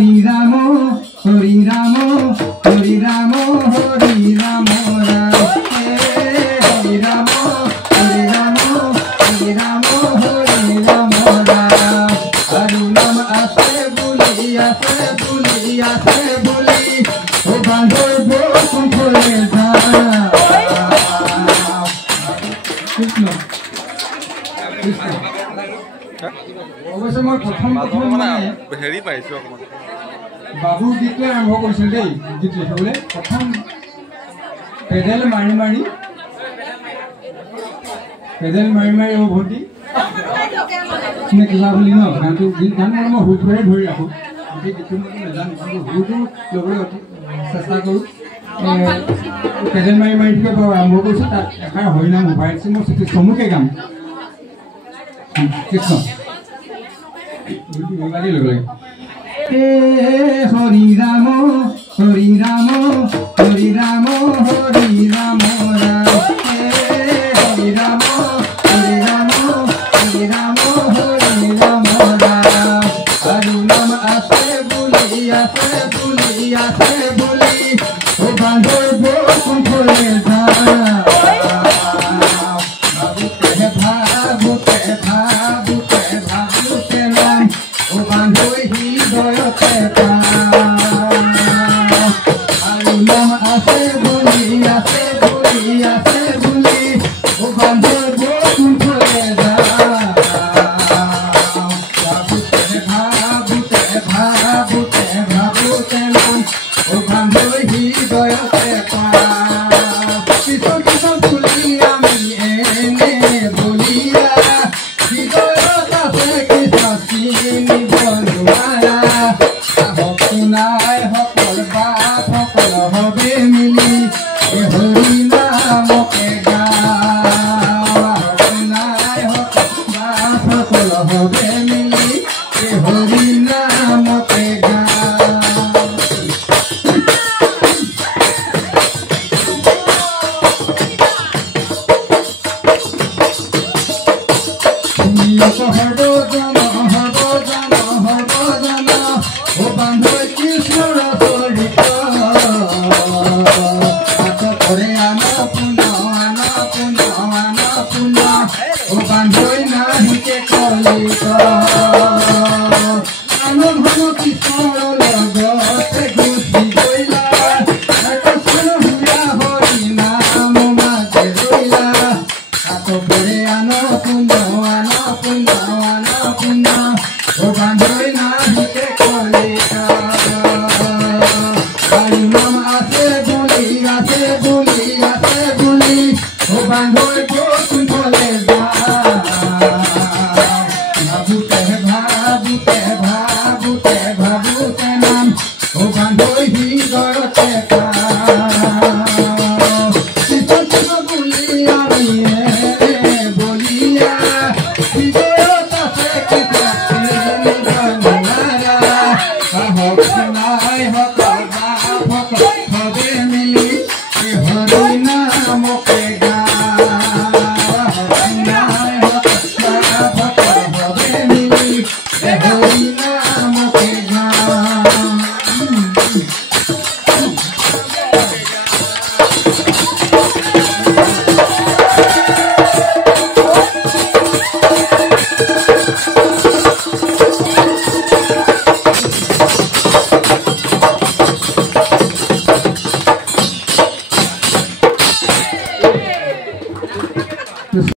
হরি রাম হরি রাম হরি রাম হরি রাম হরি রাম হরি রাম হরি রাম হরি রাম হরি নাম আসে বুলি ও বাঁধর বকুল ফুলে যা কৃষ্ণ কৃষ্ণ অবশ্য মই প্ৰথম হেৰি পাইছোঁ অকণমান বাবু গীতটোৱে আৰম্ভ কৰিছিল দেই গীত লিখিবলৈ প্ৰথম পেডেল মাৰি মাৰি অ ভণ্টি নে কিবা বুলি ন গানটো গান মানে মই সুৰটোৰে ধৰি ৰাখোঁ গোটেই গীতটো মই নাজানো কিন্তু সুৰটো ল'বলৈ চেষ্টা কৰোঁ পেডেল মাৰি মাৰি আৰম্ভ কৰিছোঁ তাত এষাৰ হৰিনাম ভৰাইছোঁ মই চমুকৈ গাম কৃষ্ণ ল'ব লাগে হৰি ৰাম হৰি ৰাম হৰি ৰাম হৰি ৰাম হৰি ৰাম হৰি ৰাম হৰি ৰাম হৰি ৰাম আৰু নাম আছে বুলি ও বাঁধৰ বকুল ফুলে যা ভাবুতে নাম ও বাঁধৰ হৃদয়তে আৰু নাম আছে বুলি ও বাঁধৰ বকুল ফুলে যা ভাবুতে নাম ও বাঁধৰ হৃদয়তে পিছন তুলি আমি এনে বলিয়া হৃদয়ত আছে কৃষ্ণ চিনিব নোৱাৰা শুনাই সকল বাপ সকল হবে মিলি হৰি নামকে শুনাই সকল বাপ সকল হবে মিলি হৰি নামকে সৰ্বজন ও বান্ধৱ কৃষ্ণৰ চৰিত কৰে আন পুন ও বান্ধৱ নাহিকে কলিত আন ঘন কৃষ্ণৰ লগতে গুচি গৈলা হৰি নাম মাজে ৰৈলা কৰে আন পুন ও বান্ধৱ নাহিকে কলিতা আৰু নাম আছে বুলি ও বান্ধৱ বকুল ফুলে যা ভাবুতে নাম ও বান্ধৱ হৃদয়তে বুলি আমি বলিয়া হৃদয়ত আছে কৃষ্ণ চিনিব নোৱাৰা হক